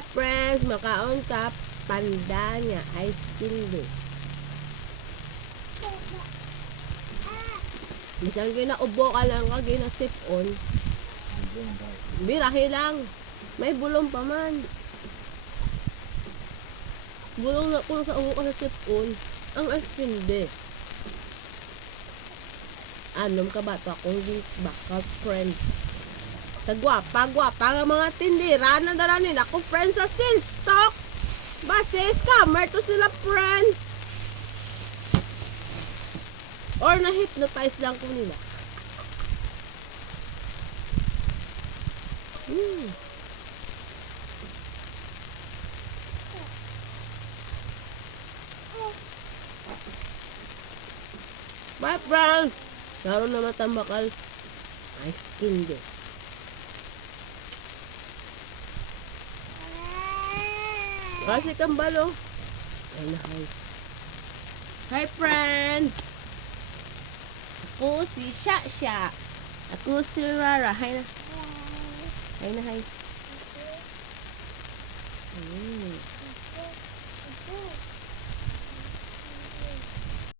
Hi friends, makaon ka panda nga ice candy. Bisang ginaubo ka lang ka ginasipon. Birahe lang. May bulong pa man. Bulong na kung sa ubo ka sa sipon. Ang ice candy. Anom ka ba to akong baka friends. Sa gwapa nga mga tindira na dalanin ako friends sa sales stock. Base scammer to sila friends. Or na-hypnotize lang ko nila. Bye friends! Naroon na matambakal. Ice candy. Kasi kambalo. Ay na hi. Hi friends! Ako si Shasha. Ako si Rara. Hi na. Hi na hi.